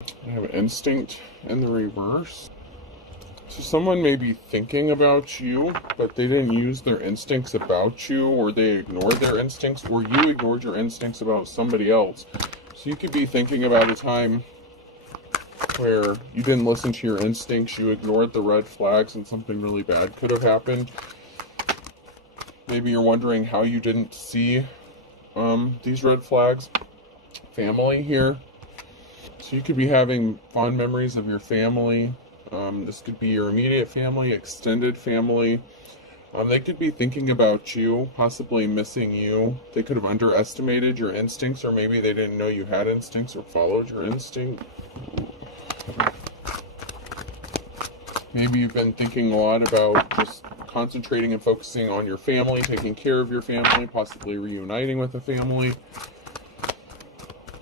I have instinct in the reverse. So someone may be thinking about you, but they didn't use their instincts about you, or they ignored their instincts, or you ignored your instincts about somebody else. So you could be thinking about a time where you didn't listen to your instincts, you ignored the red flags, and something really bad could have happened. Maybe you're wondering how you didn't see these red flags. Family here. So you could be having fond memories of your family. This could be your immediate family, extended family. They could be thinking about you, possibly missing you. They could have underestimated your instincts, or maybe they didn't know you had instincts or followed your instinct. Maybe you've been thinking a lot about just concentrating and focusing on your family, taking care of your family, possibly reuniting with a family.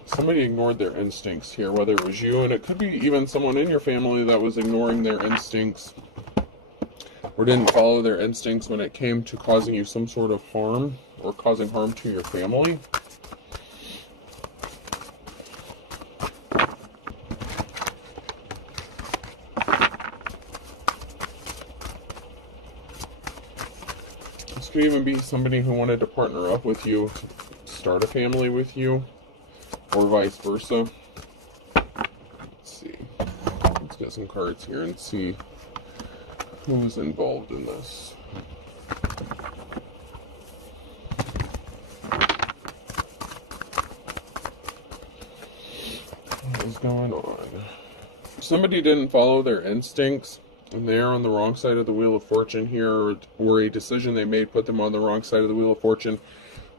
Somebody ignored their instincts here, whether it was you, and it could be even someone in your family that was ignoring their instincts or didn't follow their instincts when it came to causing you some sort of harm or causing harm to your family. This could even be somebody who wanted to partner up with you, to start a family with you, or vice versa. Let's see. Let's get some cards here and see who's involved in this. What is going on? Somebody didn't follow their instincts, and they're on the wrong side of the Wheel of Fortune here, or a decision they made put them on the wrong side of the Wheel of Fortune,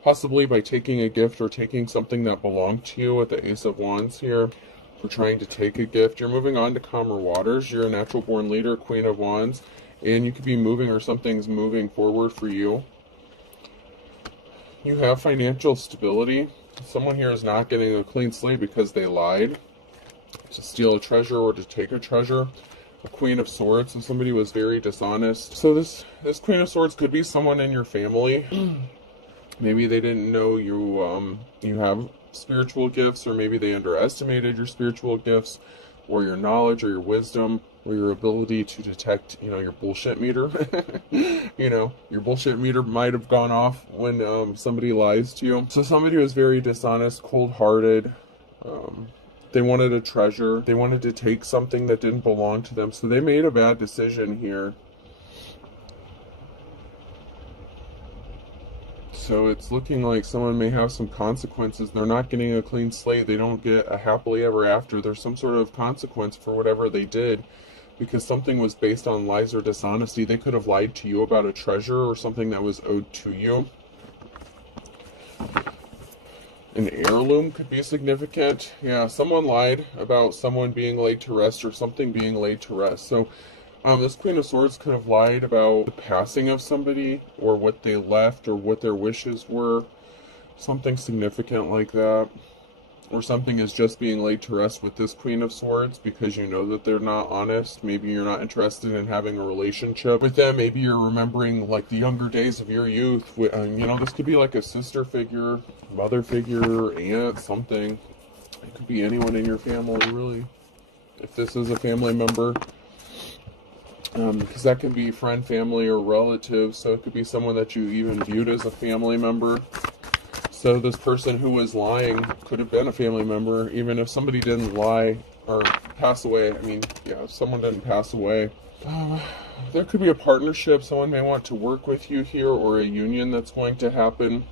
possibly by taking a gift or taking something that belonged to you with the Ace of Wands here, for trying to take a gift. You're moving on to calmer waters. You're a natural born leader, Queen of Wands, and you could be moving, or something's moving forward for you. You have financial stability. Someone here is not getting a clean slate because they lied to steal a treasure or to take a treasure. A Queen of Swords, and somebody was very dishonest. So this Queen of Swords could be someone in your family. Maybe they didn't know you have spiritual gifts, or maybe they underestimated your spiritual gifts, or your knowledge, or your wisdom, or your ability to detect, your bullshit meter. Your bullshit meter might have gone off when somebody lies to you. So somebody was very dishonest, cold-hearted. They wanted a treasure. They wanted to take something that didn't belong to them. So they made a bad decision here. So it's looking like someone may have some consequences. They're not getting a clean slate. They don't get a happily ever after. There's some sort of consequence for whatever they did, because something was based on lies or dishonesty. They could have lied to you about a treasure or something that was owed to you. An heirloom could be significant. Yeah, someone lied about someone being laid to rest, or something being laid to rest. So this Queen of Swords could have lied about the passing of somebody, or what they left, or what their wishes were. Something significant like that. Or something is just being laid to rest with this Queen of Swords because you know that they're not honest. Maybe you're not interested in having a relationship with them. Maybe you're remembering like the younger days of your youth. This could be like a sister figure, mother figure, aunt, something. It could be anyone in your family, really. If this is a family member. Because that can be friend, family, or relative. So it could be someone that you even viewed as a family member. So this person who was lying could have been a family member, even if somebody didn't lie or pass away. If someone didn't pass away. There could be a partnership. Someone may want to work with you here, or a union that's going to happen.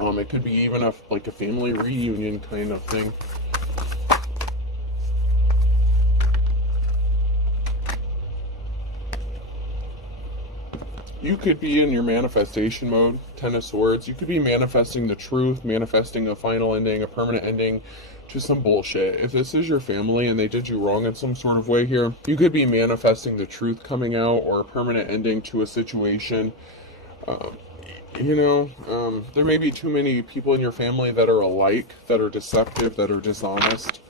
It could be even a family reunion kind of thing. You could be in your manifestation mode, Ten of Swords. You could be manifesting the truth, manifesting a final ending, a permanent ending to some bullshit. If this is your family and they did you wrong in some sort of way here, you could be manifesting the truth coming out, or a permanent ending to a situation. There may be too many people in your family that are alike, that are deceptive, that are dishonest.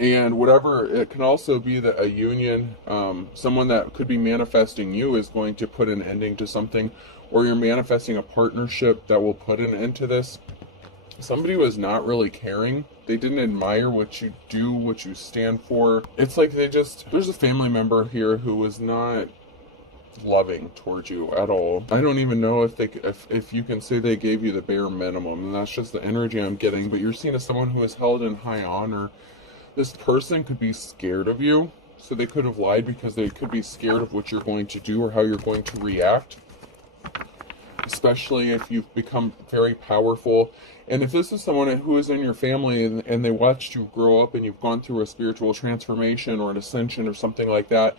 And whatever, it can also be that a union, someone that could be manifesting you is going to put an ending to something, or you're manifesting a partnership that will put an end to this. somebody was not really caring. They didn't admire what you do, what you stand for. It's like there's a family member here who was not loving towards you at all. I don't even know if you can say they gave you the bare minimum, and that's just the energy I'm getting. But you're seen as someone who is held in high honor. This person could be scared of you, so they could have lied because they could be scared of what you're going to do or how you're going to react, especially if you've become very powerful. And if this is someone who is in your family and they watched you grow up and you've gone through a spiritual transformation or an ascension or something like that,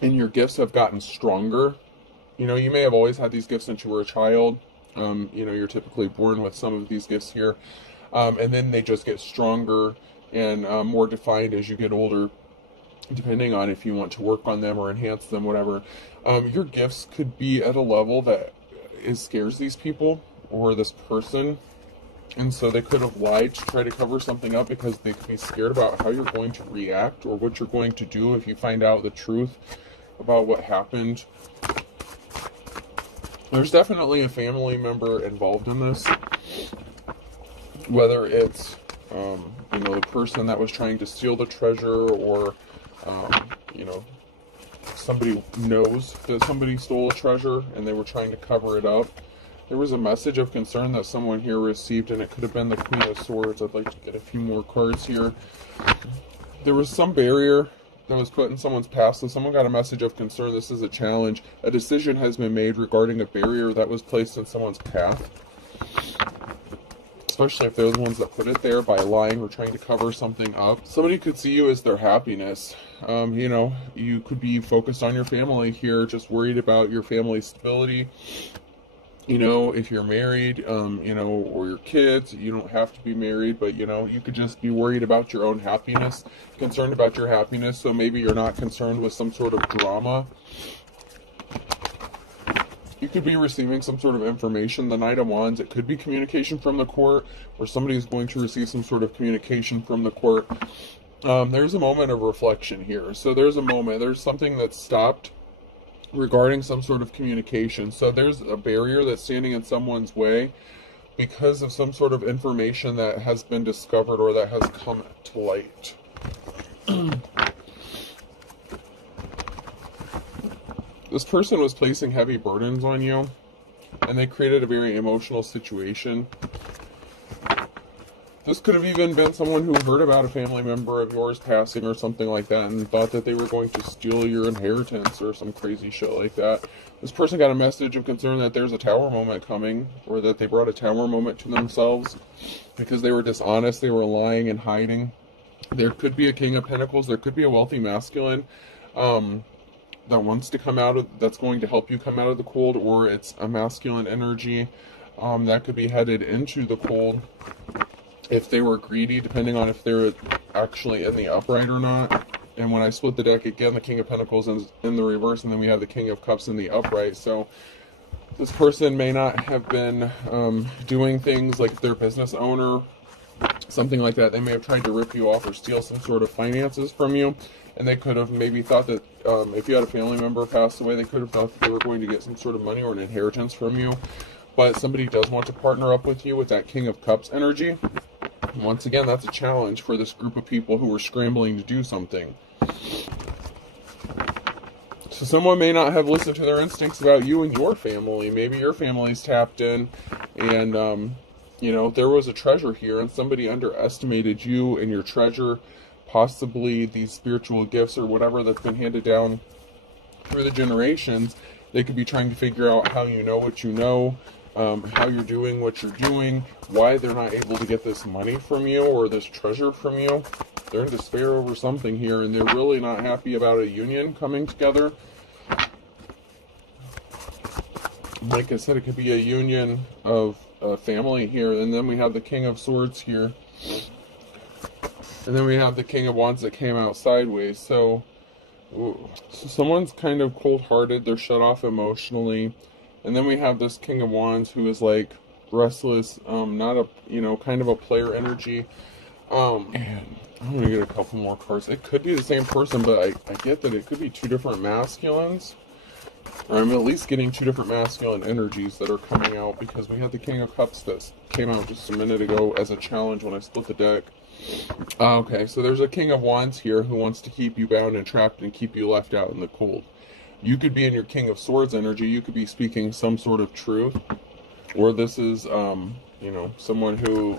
and your gifts have gotten stronger, you know, you may have always had these gifts since you were a child. You know, you're typically born with some of these gifts here. And then they just get stronger and more defined as you get older, depending on if you want to work on them or enhance them, whatever. Your gifts could be at a level that scares these people or this person. And so they could have lied to try to cover something up because they could be scared about how you're going to react or what you're going to do if you find out the truth about what happened. There's definitely a family member involved in this, whether it's you know, the person that was trying to steal the treasure, or you know, somebody knows that somebody stole a treasure and they were trying to cover it up. There was a message of concern that someone here received, and it could have been the Queen of Swords. I'd like to get a few more cards here. There was some barrier that was put in someone's past, and someone got a message of concern. This is a challenge. A decision has been made regarding a barrier that was placed in someone's path, especially if they're the ones that put it there by lying or trying to cover something up. Somebody could see you as their happiness. You know, you could be focused on your family here, just worried about your family's stability. You know, if you're married, you know, or your kids, you don't have to be married, but, you know, you could just be worried about your own happiness, concerned about your happiness. So maybe you're not concerned with some sort of drama. You could be receiving some sort of information. The Knight of Wands, it could be communication from the court, or somebody is going to receive some sort of communication from the court. There's a moment of reflection here. So there's a moment, there's something that's stopped regarding some sort of communication. So there's a barrier that's standing in someone's way because of some sort of information that has been discovered or that has come to light. This person was placing heavy burdens on you, and they created a very emotional situation. This could have even been someone who heard about a family member of yours passing or something like that and thought that they were going to steal your inheritance or some crazy shit like that. This person got a message of concern that there's a tower moment coming, or that they brought a tower moment to themselves because they were dishonest, they were lying and hiding. There could be a King of Pentacles, there could be a wealthy masculine that wants to come out of, that's going to help you come out of the cold, or it's a masculine energy that could be headed into the cold. If they were greedy, depending on if they're actually in the upright or not. And when I split the deck again, the King of Pentacles is in the reverse, and then we have the King of Cups in the upright. So this person may not have been doing things like, if they're a business owner, something like that. They may have tried to rip you off or steal some sort of finances from you. And they could have maybe thought that if you had a family member pass away, they could have thought that they were going to get some sort of money or an inheritance from you. But somebody does want to partner up with you with that King of Cups energy. Once again, that's a challenge for this group of people who are scrambling to do something. So someone may not have listened to their instincts about you and your family. Maybe your family's tapped in, and you know, there was a treasure here, and somebody underestimated you and your treasure, possibly these spiritual gifts or whatever that's been handed down through the generations. They could be trying to figure out how you know what you know, how you're doing what you're doing, why they're not able to get this money from you or this treasure from you. They're in despair over something here, and they're really not happy about a union coming together. Like I said, it could be a union of a family here. And then we have the King of Swords here. And then we have the King of Wands that came out sideways. So someone's kind of cold-hearted. They're shut off emotionally. And then we have this King of Wands who is like restless, not a, you know, kind of a player energy. And I'm going to get a couple more cards. It could be the same person, but I get that it could be two different masculines. Or I'm at least getting two different masculine energies that are coming out, because we had the King of Cups that came out just a minute ago as a challenge when I split the deck. Okay, so there's a King of Wands here who wants to keep you bound and trapped and keep you left out in the cold. You could be in your King of Swords energy. You could be speaking some sort of truth. Or this is, someone who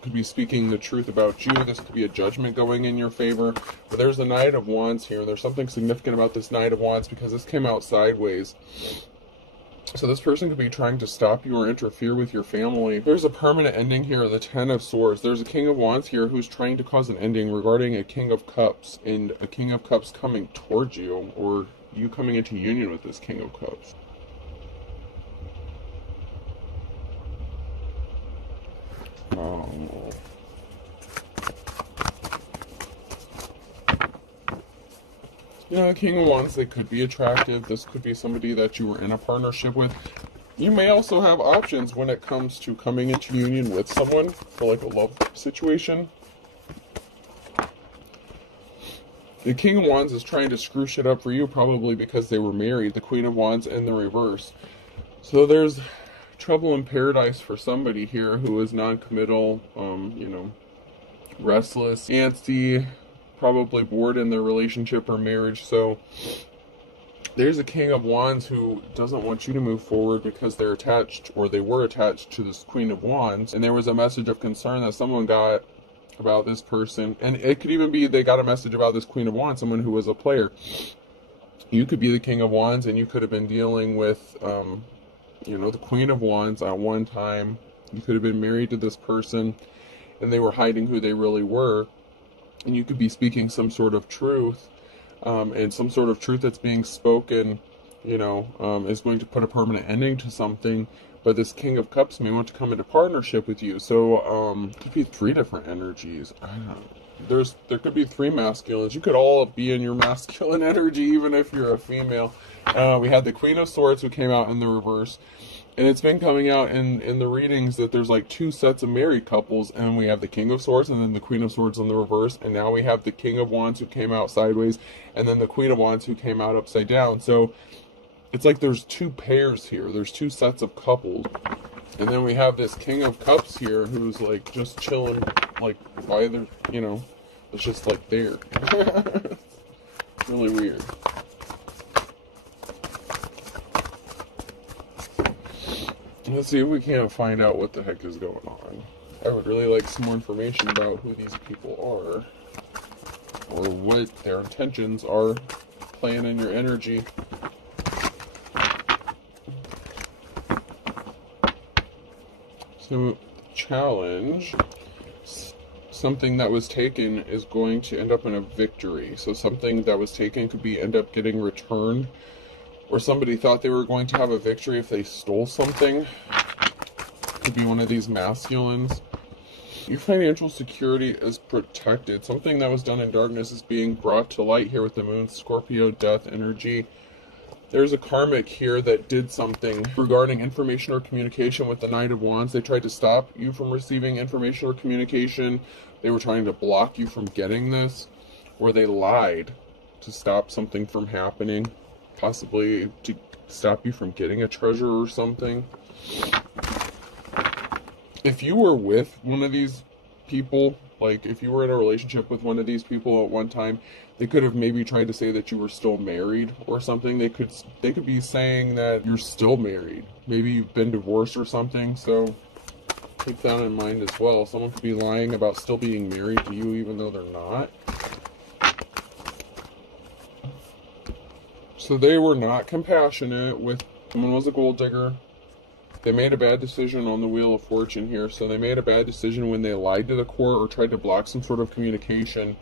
could be speaking the truth about you. This could be a judgment going in your favor. But there's a Knight of Wands here. There's something significant about this Knight of Wands because this came out sideways. So this person could be trying to stop you or interfere with your family. There's a permanent ending here, the Ten of Swords. There's a King of Wands here who's trying to cause an ending regarding a King of Cups, and a King of Cups coming towards you, or you coming into union with this King of Cups. The King of Wands, they could be attractive. This could be somebody that you were in a partnership with. You may also have options when it comes to coming into union with someone for like a love situation. The King of Wands is trying to screw shit up for you, probably because they were married. The Queen of Wands in the reverse. So there's trouble in paradise for somebody here who is non-committal, restless, antsy, probably bored in their relationship or marriage. So there's a King of Wands who doesn't want you to move forward because they're attached, or they were attached to this Queen of Wands, and there was a message of concern that someone got about this person. And it could even be they got a message about this Queen of Wands, someone who was a player. You could be the King of Wands and you could have been dealing with the Queen of Wands at one time. You could have been married to this person and they were hiding who they really were. And you could be speaking some sort of truth, and some sort of truth that's being spoken, is going to put a permanent ending to something. But this King of Cups may want to come into partnership with you. So, it could be three different energies. I don't know. There could be three masculines. You could all be in your masculine energy, even if you're a female. We had the Queen of Swords who came out in the reverse. And it's been coming out in the readings that there's like two sets of married couples. And we have the King of Swords and then the Queen of Swords in the reverse. And now we have the King of Wands who came out sideways. And then the Queen of Wands who came out upside down. So it's like there's two pairs here. There's two sets of couples. And then we have this King of Cups here who's like just chilling like by the, it's just like there. Really weird. Let's see if we can't find out what the heck is going on. I would really like some more information about who these people are, or what their intentions are playing in your energy. So, challenge. Something that was taken is going to end up in a victory. So something that was taken could end up getting returned. Or somebody thought they were going to have a victory if they stole something. Could be one of these masculines. Your financial security is protected. Something that was done in darkness is being brought to light here with the Moon, Scorpio, Death energy. There's a karmic here that did something regarding information or communication with the Knight of Wands. They tried to stop you from receiving information or communication. They were trying to block you from getting this. Or they lied to stop something from happening. Possibly to stop you from getting a treasure or something. If you were with one of these people, like if you were in a relationship with one of these people at one time, they could have maybe tried to say that you were still married or something. They could be saying that you're still married. Maybe you've been divorced or something, so keep that in mind as well. Someone could be lying about still being married to you even though they're not. So they were not compassionate with, someone was a gold digger. They made a bad decision on the Wheel of Fortune here. So they made a bad decision when they lied to the court or tried to block some sort of communication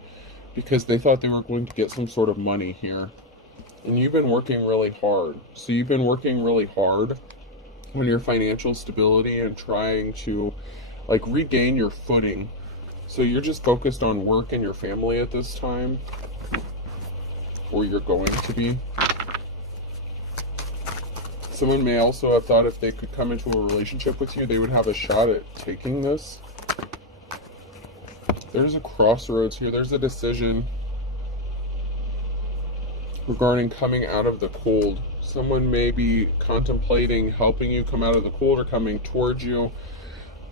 because they thought they were going to get some sort of money here. And you've been working really hard. So you've been working really hard on your financial stability and trying to like regain your footing. So you're just focused on work and your family at this time. Or you're going to be. Someone may also have thought if they could come into a relationship with you, they would have a shot at taking this. There's a crossroads here. There's a decision regarding coming out of the cold. Someone may be contemplating helping you come out of the cold or coming towards you.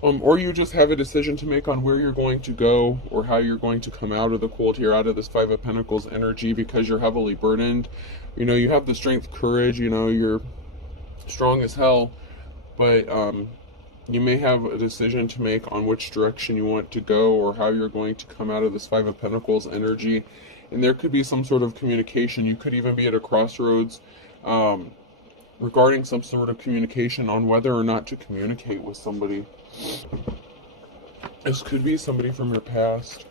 Or you just have a decision to make on where you're going to go or how you're going to come out of the cold here, out of this Five of Pentacles energy, because you're heavily burdened. You know, you have the strength, courage, you know, you're strong as hell, but you may have a decision to make on which direction you want to go or how you're going to come out of this Five of Pentacles energy. And there could be some sort of communication. You could even be at a crossroads regarding some sort of communication on whether or not to communicate with somebody. This could be somebody from your past.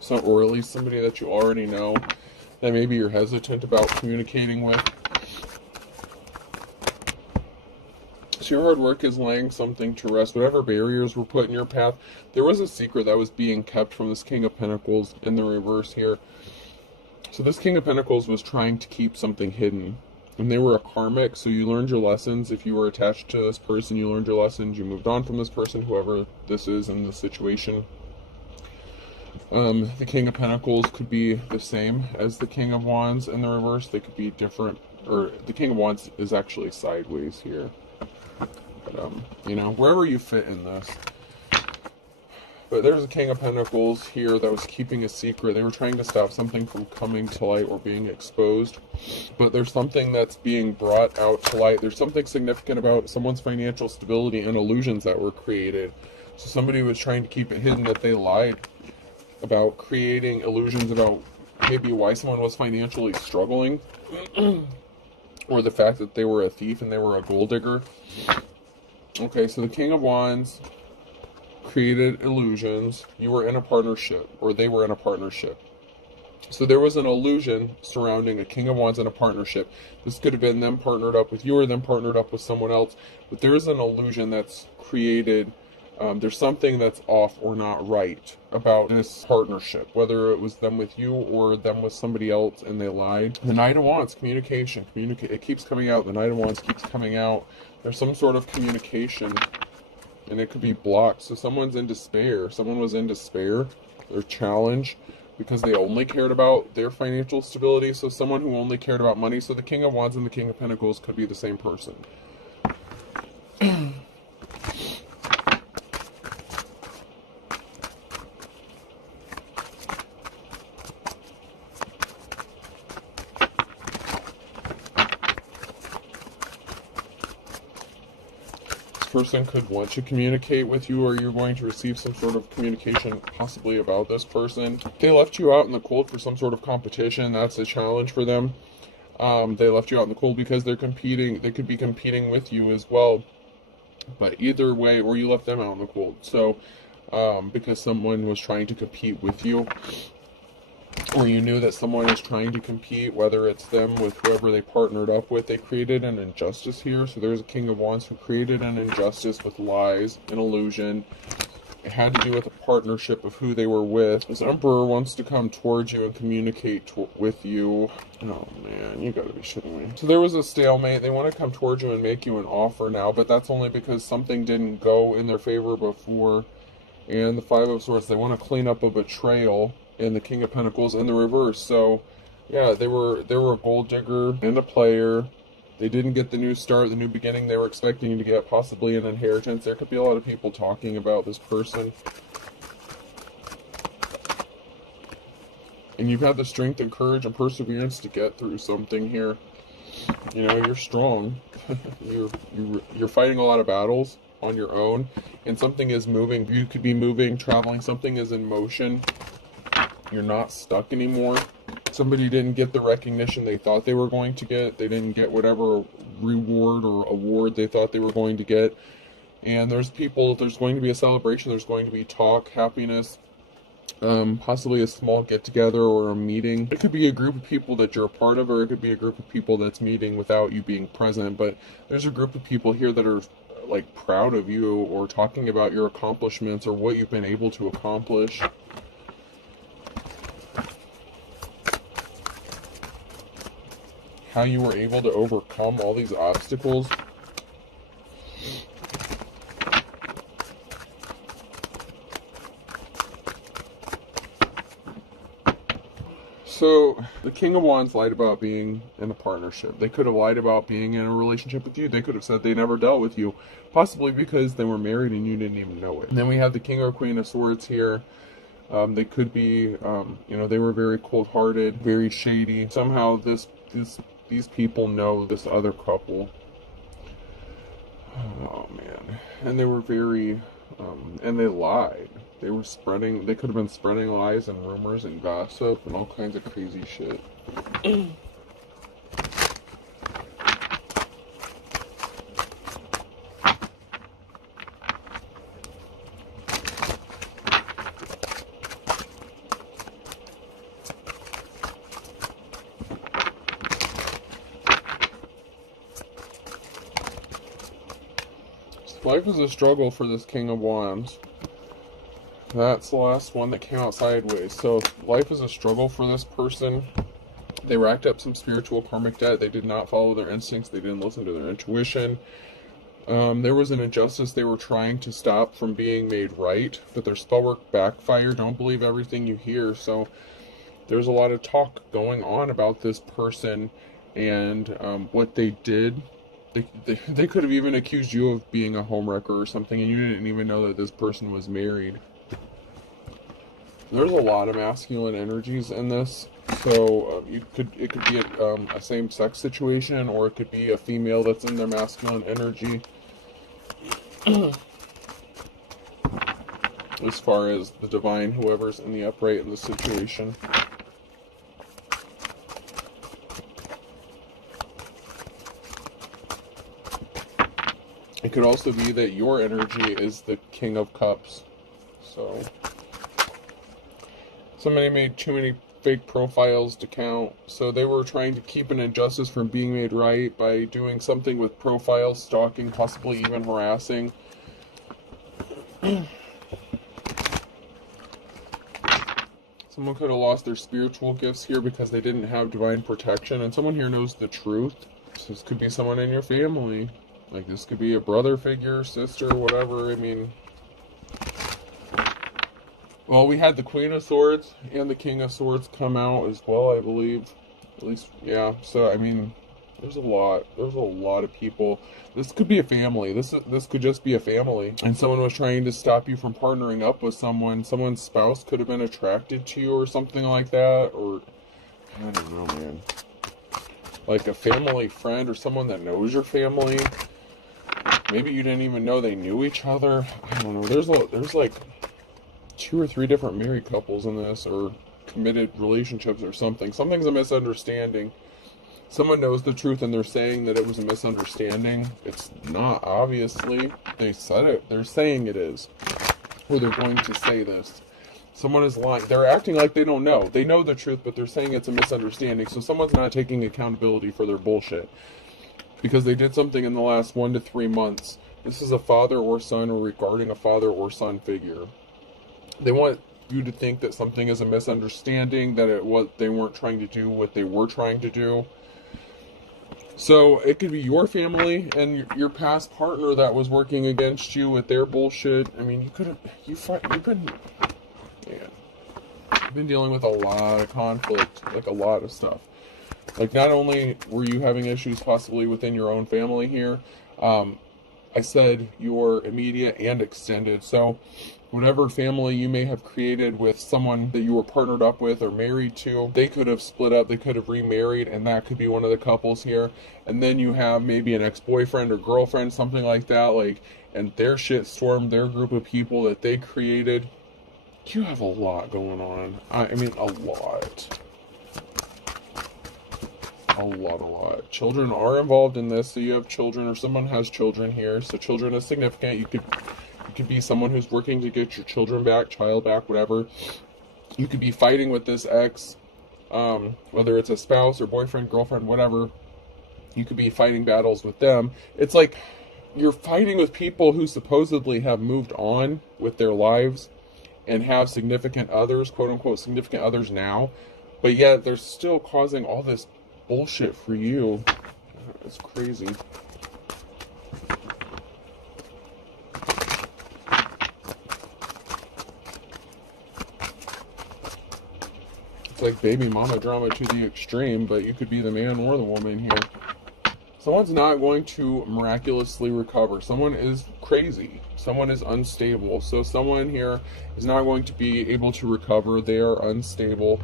So, or at least somebody that you already know that maybe you're hesitant about communicating with. So your hard work is laying something to rest. Whatever barriers were put in your path, there was a secret that was being kept from this King of Pentacles in the reverse here. So this King of Pentacles was trying to keep something hidden. And they were a karmic, so you learned your lessons. If you were attached to this person, you learned your lessons. You moved on from this person, whoever this is in this situation. The King of Pentacles could be the same as the King of Wands in the reverse. They could be different, or the King of Wands is actually sideways here. But, you know, wherever you fit in this. But there's a King of Pentacles here that was keeping a secret. They were trying to stop something from coming to light or being exposed. But there's something that's being brought out to light. There's something significant about someone's financial stability and illusions that were created. So somebody was trying to keep it hidden that they lied about creating illusions about maybe why someone was financially struggling. Or the fact that they were a thief and they were a gold digger. Okay, so the King of Wands created illusions. You were in a partnership, or they were in a partnership. So there was an illusion surrounding a King of Wands in a partnership. This could have been them partnered up with you or them partnered up with someone else. But there is an illusion that's created. There's something that's off or not right about this partnership, whether it was them with you or them with somebody else and they lied. The Knight of Wands, communication. It keeps coming out. The Knight of Wands keeps coming out. There's some sort of communication. And it could be blocked. So someone's in despair. Someone was in despair. They're challenged because they only cared about their financial stability. So someone who only cared about money. So the King of Wands and the King of Pentacles could be the same person. Person could want to communicate with you, or you're going to receive some sort of communication possibly about this person. They left you out in the cold for some sort of competition. That's a challenge for them. They left you out in the cold because they're competing. They could be competing with you as well. But either way, or you left them out in the cold. So because someone was trying to compete with you, or you knew that someone is trying to compete, whether it's them with whoever they partnered up with. They created an injustice here. So there's a King of Wands who created an injustice with lies and illusion. It had to do with a partnership of who they were with. This Emperor wants to come towards you and communicate with you. Oh man, you gotta be shitting me. So there was a stalemate. They want to come towards you and make you an offer now, but that's only because something didn't go in their favor before. And the Five of Swords, they want to clean up a betrayal. And the King of Pentacles in the reverse. So yeah, they were a gold digger and a player. They didn't get the new start, the new beginning they were expecting to get, possibly an inheritance. There could be a lot of people talking about this person. And you've had the strength and courage and perseverance to get through something here. You know, you're strong. you're fighting a lot of battles on your own. And something is moving. You could be moving, traveling. Something is in motion. You're not stuck anymore. Somebody didn't get the recognition they thought they were going to get. They didn't get whatever reward or award they thought they were going to get. And there's going to be a celebration. There's going to be talk, happiness, possibly a small get-together or a meeting. It could be a group of people that you're a part of, or it could be a group of people that's meeting without you being present. But there's a group of people here that are like proud of you, or talking about your accomplishments or what you've been able to accomplish. How you were able to overcome all these obstacles. So, the King of Wands lied about being in a partnership. They could have lied about being in a relationship with you. They could have said they never dealt with you, possibly because they were married and you didn't even know it. And then we have the King or Queen of Swords here. They could be, they were very cold-hearted, very shady. Somehow these people know this other couple. Oh, man. And they were very, and they lied. They could have been spreading lies and rumors and gossip and all kinds of crazy shit. Life is a struggle for this King of Wands. That's the last one that came out sideways. So life is a struggle for this person. They racked up some spiritual karmic debt. They did not follow their instincts. They didn't listen to their intuition. There was an injustice they were trying to stop from being made right, but their spell work backfired. Don't believe everything you hear. So there's a lot of talk going on about this person and what they did. They could have even accused you of being a homewrecker or something, and you didn't even know that this person was married. There's a lot of masculine energies in this, so it could be a same-sex situation, or it could be a female that's in their masculine energy. As far as the divine, whoever's in the upright in the situation. It could also be that your energy is the King of Cups. So somebody made too many fake profiles to count. So they were trying to keep an injustice from being made right by doing something with profiles, stalking, possibly even harassing. Someone could have lost their spiritual gifts here because they didn't have divine protection. And someone here knows the truth. So this could be someone in your family. Like, this could be a brother figure, sister, whatever. I mean, well, we had the Queen of Swords and the King of Swords come out as well, I believe. At least, yeah. So, I mean, there's a lot of people. This could be a family. This could just be a family. And someone was trying to stop you from partnering up with someone. Someone's spouse could have been attracted to you or something like that. Or, I don't know, man. Like a family friend or someone that knows your family. Maybe you didn't even know they knew each other. I don't know. There's like 2 or 3 different married couples in this, or committed relationships or something. Something's a misunderstanding. Someone knows the truth and they're saying that it was a misunderstanding. It's not, obviously. They said it. They're saying it is. Or they're going to say this. Someone is lying. They're acting like they don't know. They know the truth, but they're saying it's a misunderstanding. So someone's not taking accountability for their bullshit. Because they did something in the last 1 to 3 months. This is a father or son, or regarding a father or son figure. They want you to think that something is a misunderstanding, that they weren't trying to do what they were trying to do. So it could be your family and your past partner that was working against you with their bullshit. I mean, you've been dealing with a lot of conflict, like a lot of stuff. Like, not only were you having issues possibly within your own family here, I said your immediate and extended. So whatever family you may have created with someone that you were partnered up with or married to, they could have split up, they could have remarried, and that could be one of the couples here. And then you have maybe an ex-boyfriend or girlfriend, something like that, like, and their shit stormed their group of people that they created. You have a lot going on. I mean, a lot. A lot. Children are involved in this, so you have children, or someone has children here, so children is significant. You could be someone who's working to get your children back, child back, whatever. You could be fighting with this ex, whether it's a spouse or boyfriend, girlfriend, whatever. You could be fighting battles with them. It's like you're fighting with people who supposedly have moved on with their lives and have significant others, quote-unquote significant others now, but yet they're still causing all this bullshit for you. It's crazy. It's like baby mama drama to the extreme, but you could be the man or the woman here. Someone's not going to miraculously recover. Someone is crazy. Someone is unstable. So someone here is not going to be able to recover. They are unstable.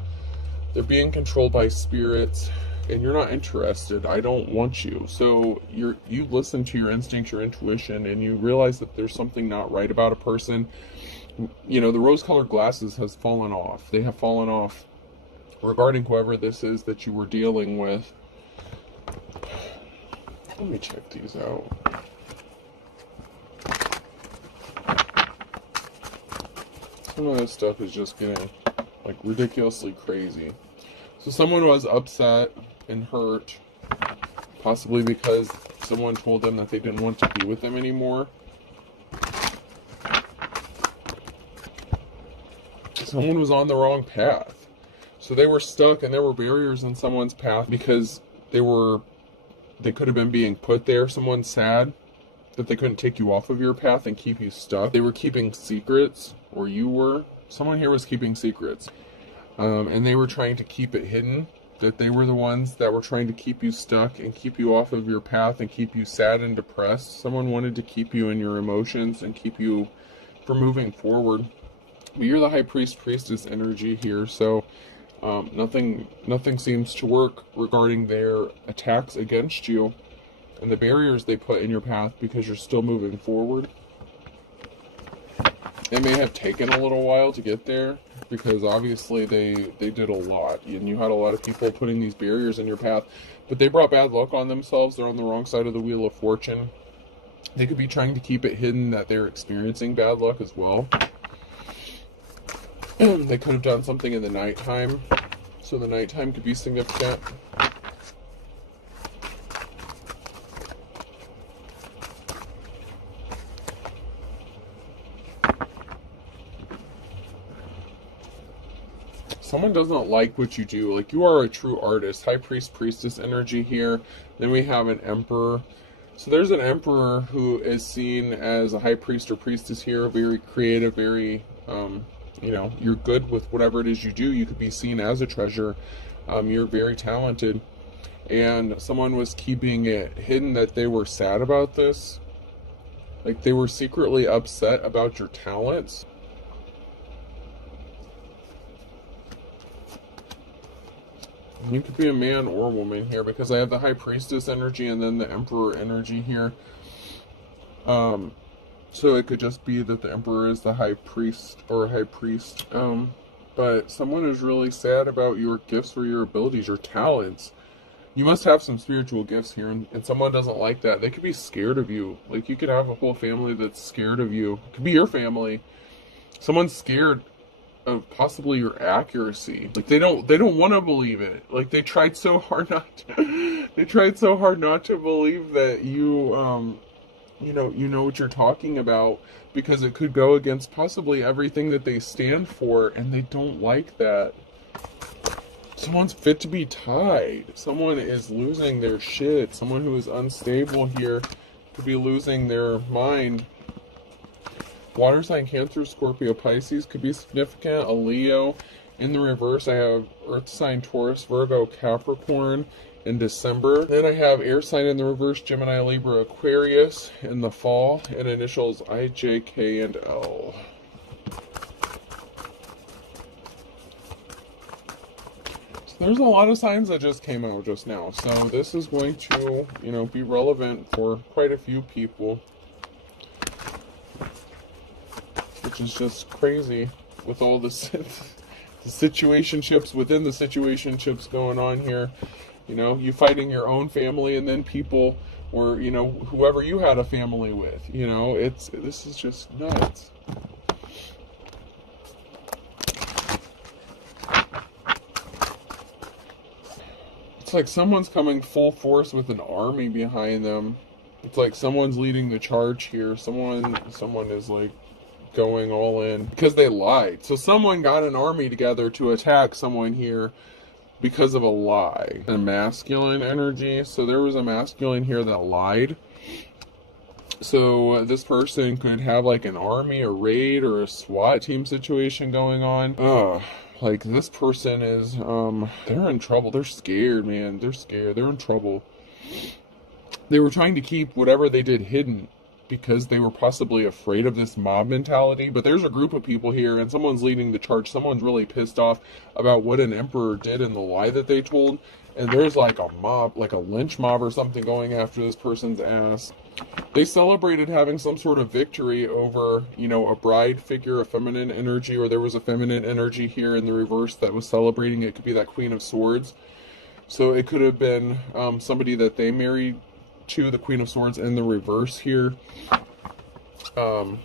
They're being controlled by spirits, and you're not interested. I don't want you. So you listen to your instincts, your intuition, and you realize that there's something not right about a person. You know, the rose-colored glasses has fallen off. They have fallen off regarding whoever this is that you were dealing with. Let me check these out. Some of this stuff is just getting like ridiculously crazy. So someone was upset and hurt, possibly because someone told them that they didn't want to be with them anymore. Someone was on the wrong path. So they were stuck, and there were barriers in someone's path because they could have been being put there. Someone's sad that they couldn't take you off of your path and keep you stuck. They were keeping secrets, or you were. Someone here was keeping secrets. And they were trying to keep it hidden, that they were the ones that were trying to keep you stuck and keep you off of your path and keep you sad and depressed. Someone wanted to keep you in your emotions and keep you from moving forward. But you're the high priest, priestess energy here, so nothing seems to work regarding their attacks against you and the barriers they put in your path because you're still moving forward. It may have taken a little while to get there because obviously they did a lot, and you had a lot of people putting these barriers in your path, but they brought bad luck on themselves. They're on the wrong side of the wheel of fortune. They could be trying to keep it hidden that they're experiencing bad luck as well. They could have done something in the nighttime, so the nighttime could be significant. Someone does not like what you do. Like, you are a true artist. High priest, priestess energy here. Then we have an emperor. So there's an emperor who is seen as a high priest or priestess here, very creative, very, you know, you're good with whatever it is you do. You could be seen as a treasure. You're very talented. And someone was keeping it hidden that they were sad about this. Like, they were secretly upset about your talents. You could be a man or a woman here because I have the high priestess energy and then the emperor energy here. So it could just be that the emperor is the high priest or high priest. But someone is really sad about your gifts or your abilities, your talents. You must have some spiritual gifts here, and someone doesn't like that. They could be scared of you. Like, you could have a whole family that's scared of you. It could be your family. Someone's scared of possibly your accuracy. Like, they don't want to believe it. Like, they tried so hard not to believe that you you know what you're talking about, because it could go against possibly everything that they stand for, and they don't like that. Someone's fit to be tied. Someone is losing their shit. Someone who is unstable here could be losing their mind. Water sign Cancer, Scorpio, Pisces could be significant. A Leo. In the reverse, I have Earth sign Taurus, Virgo, Capricorn in December. Then I have air sign in the reverse, Gemini, Libra, Aquarius in the fall, and initials I, J, K, and L. So there's a lot of signs that just came out just now. So this is going to, be relevant for quite a few people. Which is just crazy with all the situationships within the situationships going on here. You fighting your own family, and then people, or whoever you had a family with. This is just nuts. It's like someone's coming full force with an army behind them. It's like someone's leading the charge here. Someone is like going all in because they lied. So someone got an army together to attack someone here because of a lie. A masculine energy. So there was a masculine here that lied. So this person could have like an army, a raid, or a SWAT team situation going on. Like this person is, they're in trouble. They're scared, man. They're scared. They're in trouble. They were trying to keep whatever they did hidden because they were possibly afraid of this mob mentality. But there's a group of people here, and someone's leading the charge. Someone's really pissed off about what an emperor did and the lie that they told. And there's like a mob, like a lynch mob or something going after this person's ass. They celebrated having some sort of victory over, you know, a bride figure, a feminine energy, or there was a feminine energy here in the reverse that was celebrating. It could be that Queen of Swords. So it could have been somebody that they married to, the Queen of Swords in the reverse here. So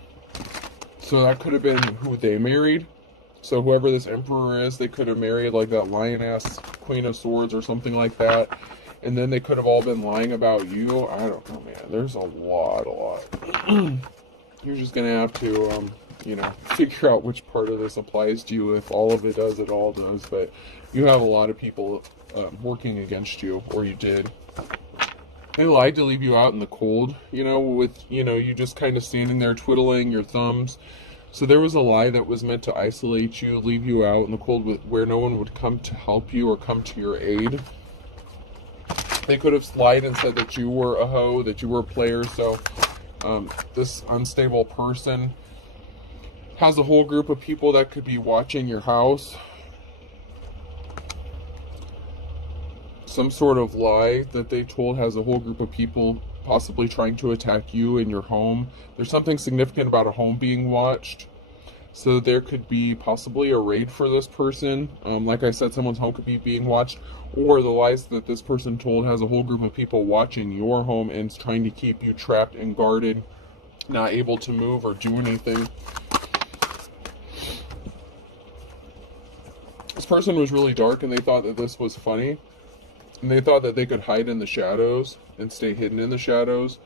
that could have been who they married. So whoever this emperor is, they could have married like that lion-ass Queen of Swords or something like that. And then they could have all been lying about you. I don't know, man. There's a lot. You're just going to have to, you know, figure out which part of this applies to you. If all of it does, it all does. But you have a lot of people working against you, or you did. They lied to leave you out in the cold, you know, with, you know, you just kind of standing there twiddling your thumbs. So there was a lie that was meant to isolate you, leave you out in the cold where no one would come to help you or come to your aid. They could have lied and said that you were a hoe, that you were a player. So this unstable person has a whole group of people that could be watching your house. Some sort of lie that they told has a whole group of people possibly trying to attack you in your home. There's something significant about a home being watched. So there could be possibly a raid for this person. Like I said, someone's home could be being watched. Or the lies that this person told has a whole group of people watching your home and trying to keep you trapped and guarded, not able to move or do anything. This person was really dark and they thought that this was funny. And they thought that they could hide in the shadows and stay hidden in the shadows.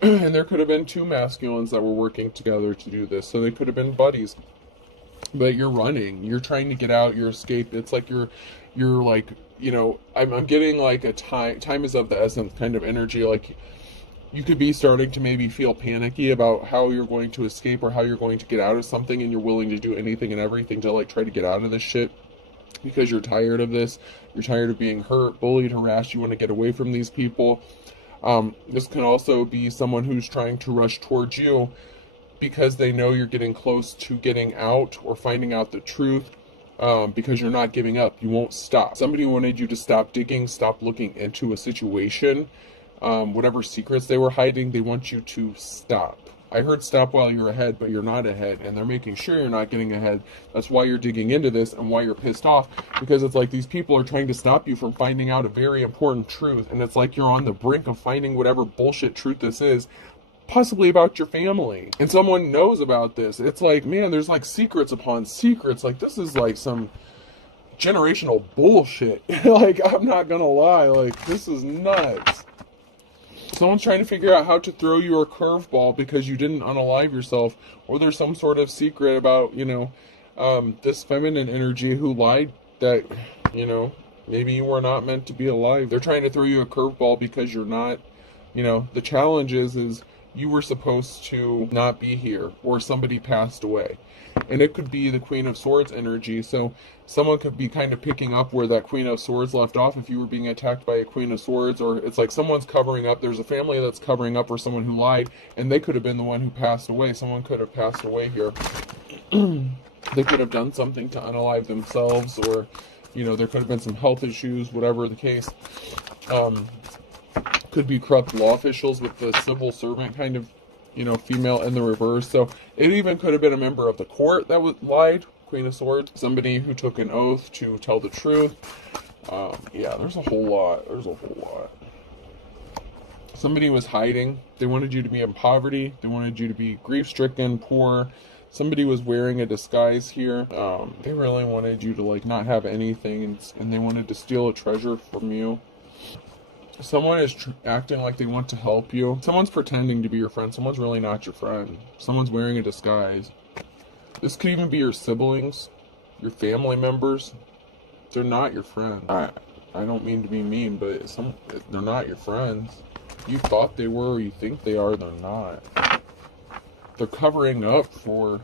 And there could have been two masculines that were working together to do this. So they could have been buddies. But you're running. You're trying to get out. You're escape. It's like you're like, you know, I'm getting like a time is of the essence kind of energy. Like you could be starting to maybe feel panicky about how you're going to escape or how you're going to get out of something. And you're willing to do anything and everything to like try to get out of this shit. Because you're tired of this. You're tired of being hurt, bullied, harassed. You want to get away from these people. This can also be someone who's trying to rush towards you because they know you're getting close to getting out or finding out the truth, because you're not giving up. You won't stop. Somebody wanted you to stop digging, stop looking into a situation. Whatever secrets they were hiding, they want you to stop. I heard stop while you're ahead, but you're not ahead, and they're making sure you're not getting ahead. That's why you're digging into this and why you're pissed off, because it's like these people are trying to stop you from finding out a very important truth, and it's like you're on the brink of finding whatever bullshit truth this is, possibly about your family, and someone knows about this. It's like, man, there's like secrets upon secrets. Like this is like some generational bullshit. Like, I'm not gonna lie, like this is nuts. Someone's trying to figure out how to throw you a curveball because you didn't unalive yourself, or there's some sort of secret about, you know, this feminine energy who lied that, you know, maybe you were not meant to be alive. They're trying to throw you a curveball because you're not, you know, the challenge is you were supposed to not be here, or somebody passed away. And it could be the Queen of Swords energy. So someone could be kind of picking up where that Queen of Swords left off if you were being attacked by a Queen of Swords, or it's like someone's covering up. There's a family that's covering up for someone who lied, and they could have been the one who passed away. Someone could have passed away here. They could have done something to unalive themselves, or, you know, there could have been some health issues, whatever the case. Could be corrupt law officials with the civil servant kind of, you know, female in the reverse. So it even could have been a member of the court that lied, Queen of Swords, somebody who took an oath to tell the truth. Yeah, there's a whole lot. Somebody was hiding. They wanted you to be in poverty. They wanted you to be grief-stricken, poor. Somebody was wearing a disguise here. They really wanted you to like not have anything, and they wanted to steal a treasure from you. Someone is acting like they want to help you. Someone's pretending to be your friend. Someone's really not your friend. Someone's wearing a disguise. This could even be your siblings, your family members. They're not your friends. I don't mean to be mean, but they're not your friends. you thought they were or you think they are, they're not. They're covering up for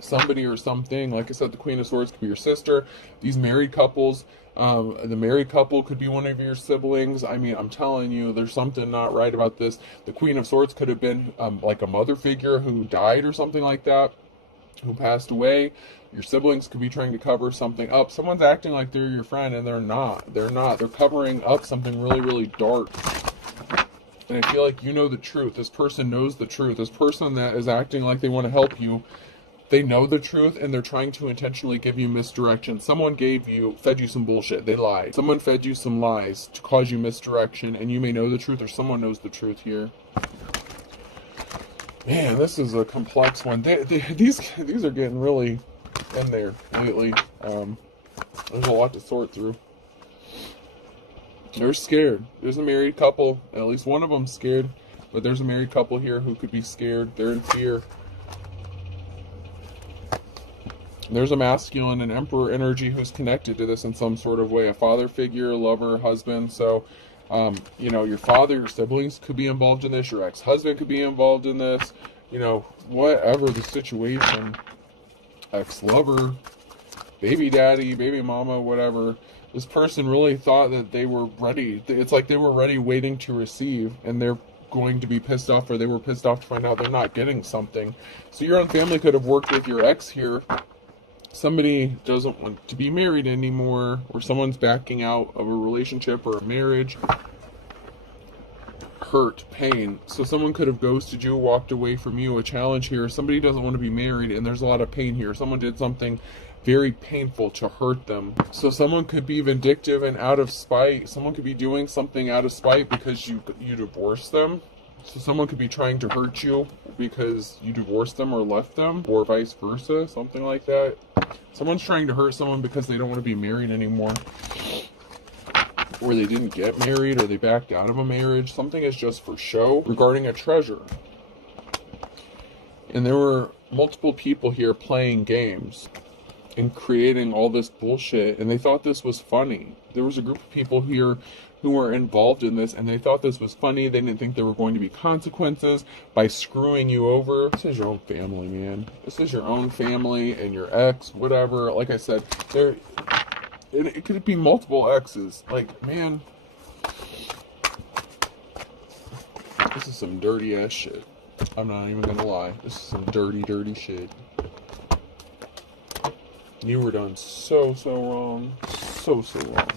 somebody or something. Like I said, the Queen of Swords could be your sister. These married couples, the married couple could be one of your siblings. I mean, I'm telling you, there's something not right about this. The Queen of Swords could have been like a mother figure who died or something like that, who passed away. Your siblings could be trying to cover something up. Someone's acting like they're your friend and they're not. They're not. They're covering up something really, really dark. And I feel like you know the truth. This person knows the truth. This person that is acting like they want to help you, they know the truth and they're trying to intentionally give you misdirection. Someone fed you some bullshit. They lied. Someone fed you some lies to cause you misdirection, and you may know the truth or someone knows the truth here. Man, this is a complex one. These are getting really in there lately. There's a lot to sort through. They're scared. There's a married couple. At least one of them's scared. But there's a married couple here who could be scared. They're in fear. There's a masculine and emperor energy who's connected to this in some sort of way. A father figure, lover, husband. So, you know, your father, your siblings could be involved in this. Your ex-husband could be involved in this. You know, whatever the situation. Ex-lover, baby daddy, baby mama, whatever. This person really thought that they were ready. It's like they were ready, waiting to receive, and they're going to be pissed off, or they were pissed off to find out they're not getting something. So your own family could have worked with your ex here. Somebody doesn't want to be married anymore, or someone's backing out of a relationship or a marriage. Hurt, pain. So someone could have ghosted you, walked away from you. A challenge here. Somebody doesn't want to be married, and there's a lot of pain here. Someone did something very painful to hurt them. So someone could be vindictive and out of spite. Someone could be doing something out of spite because you divorced them. So someone could be trying to hurt you because you divorced them or left them, or vice versa, something like that. Someone's trying to hurt someone because they don't want to be married anymore, or they didn't get married, or they backed out of a marriage. Something is just for show regarding a treasure. And there were multiple people here playing games and creating all this bullshit, and they thought this was funny. There was a group of people here who were involved in this, and they thought this was funny. They didn't think there were going to be consequences by screwing you over. This is your own family, man. This is your own family and your ex, whatever. Like I said, it could be multiple exes. Like, man, this is some dirty ass shit. I'm not even gonna lie. This is some dirty, dirty shit. You were done so wrong. So wrong.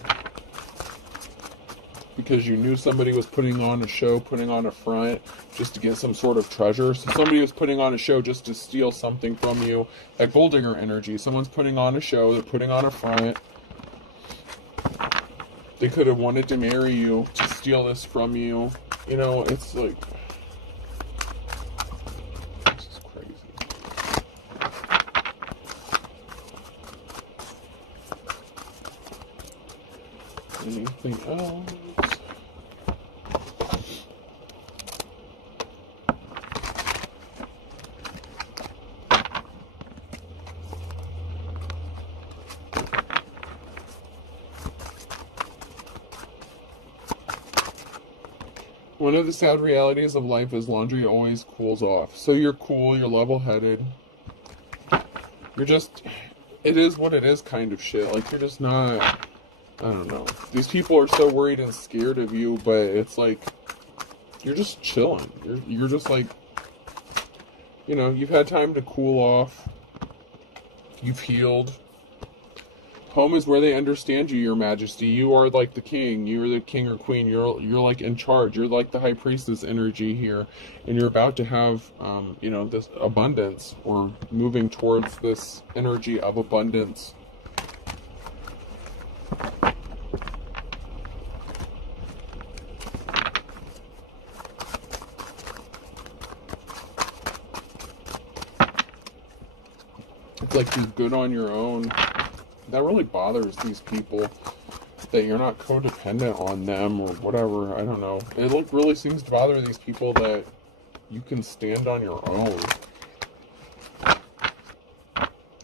Because you knew somebody was putting on a show, putting on a front, just to get some sort of treasure. So somebody was putting on a show just to steal something from you. Like gold digger energy. Someone's putting on a show, they're putting on a front. They could have wanted to marry you to steal this from you. You know, it's like, this is crazy. Anything else? One of the sad realities of life is laundry always cools off. So you're cool, you're level-headed. You're just, it is what it is kind of shit. Like, you're just not, I don't know. These people are so worried and scared of you, but it's like, you're just chilling. You're just like, you know, you've had time to cool off. You've healed. Home is where they understand you, your majesty. You are like the king. You're the king or queen. You're like in charge. You're like the high priestess energy here. And you're about to have, you know, this abundance, or moving towards this energy of abundance. It's like you're good on your own. That really bothers these people, that you're not codependent on them or whatever. I don't know. It really seems to bother these people that you can stand on your own.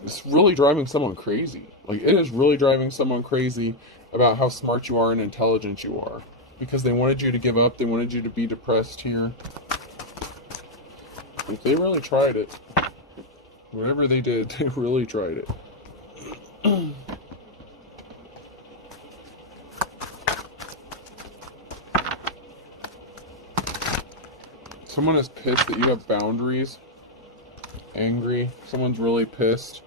It's really driving someone crazy. Like, it is really driving someone crazy about how smart you are and intelligent you are. because they wanted you to give up. They wanted you to be depressed here. If they really tried it, whatever they did, they really tried it. Someone is pissed that you have boundaries. Angry. Someone's really pissed.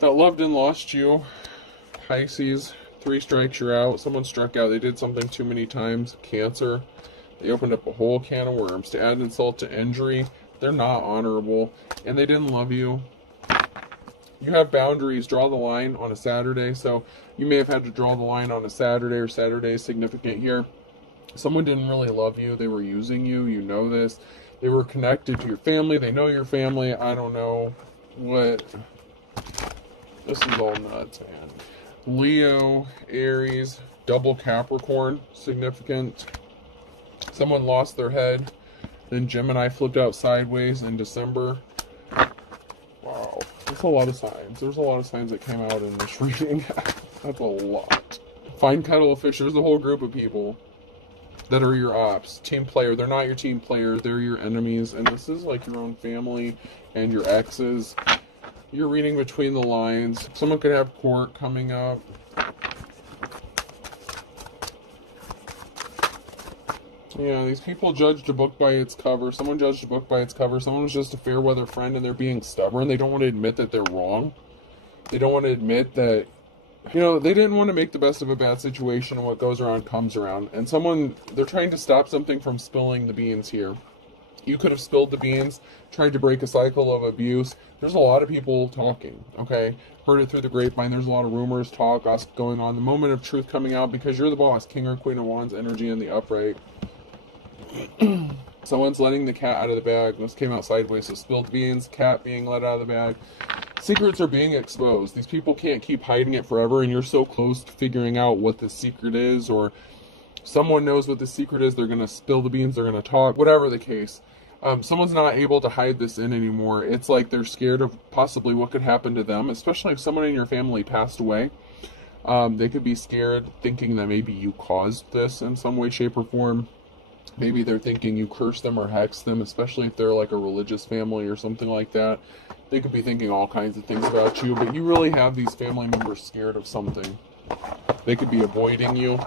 That loved and lost you. Pisces. 3 strikes, you're out. Someone struck out. They did something too many times. Cancer. They opened up a whole can of worms. To add insult to injury, they're not honorable. And they didn't love you. You have boundaries. Draw the line on a Saturday. So you may have had to draw the line on a Saturday, or Saturday is significant here. Someone didn't really love you. They were using you. You know this. They were connected to your family. They know your family. I don't know what. This is all nuts, man. Leo, Aries, double Capricorn, significant. Someone lost their head. Then Gemini flipped out sideways in December. Wow. That's a lot of signs. There's a lot of signs that came out in this reading. That's a lot. Find cuttlefish. There's a whole group of people that are your ops. Team player. They're not your team player. They're your enemies. And this is like your own family and your exes. You're reading between the lines. Someone could have court coming up. Yeah, these people judged a book by its cover. Someone judged a book by its cover. Someone was just a fair weather friend and they're being stubborn. They don't want to admit that they're wrong. They don't want to admit that, you know, they didn't want to make the best of a bad situation, and what goes around comes around. And they're trying to stop something from spilling the beans here. You could have spilled the beans, tried to break a cycle of abuse. There's a lot of people talking, okay? Heard it through the grapevine. There's a lot of rumors, talk, gossip going on. The moment of truth coming out because you're the boss. King or Queen of Wands energy in the upright. Someone's letting the cat out of the bag. This came out sideways, so spilled beans, cat being let out of the bag. Secrets are being exposed. These people can't keep hiding it forever, and you're so close to figuring out what the secret is, or someone knows what the secret is. They're going to spill the beans. They're going to talk. Whatever the case. Someone's not able to hide this in anymore. It's like they're scared of possibly what could happen to them, especially if someone in your family passed away. They could be scared, thinking that maybe you caused this in some way, shape, or form. Maybe they're thinking you cursed them or hexed them, especially if they're like a religious family or something like that. They could be thinking all kinds of things about you, but you really have these family members scared of something. They could be avoiding you.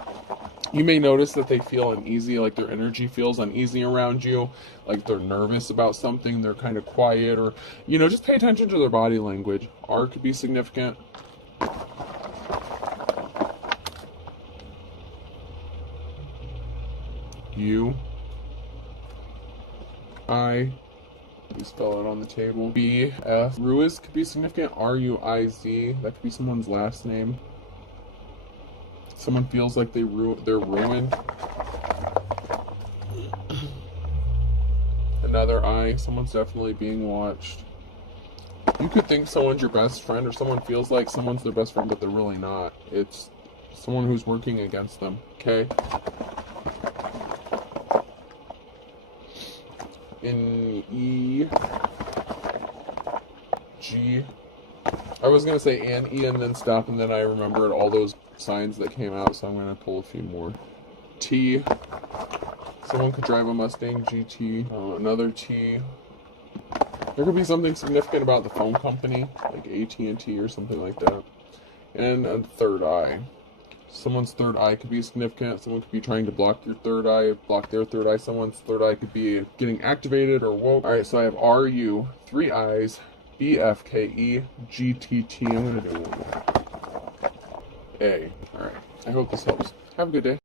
You may notice that they feel uneasy, like their energy feels uneasy around you, like they're nervous about something, they're kind of quiet, or, you know, just pay attention to their body language. R could be significant. U. I. You spell it on the table. B. F. Ruiz could be significant. R-U-I-Z. That could be someone's last name. Someone feels like they're ruined. Another I. Someone's definitely being watched. You could think someone's your best friend, or someone feels like someone's their best friend, but they're really not. It's someone who's working against them. Okay? In E. G. I was going to say and E and then stop, and then I remembered all those signs that came out, so I'm going to pull a few more. T. Someone could drive a Mustang GT. Another T. There could be something significant about the phone company, like AT&T or something like that. And a third eye. Someone's third eye could be significant. Someone could be trying to block your third eye, block their third eye. Someone's third eye could be getting activated or woke. Alright, so I have RU, 3 eyes, BFKE, GTT. I'm going to do one more. A. Alright, I hope this helps. Have a good day.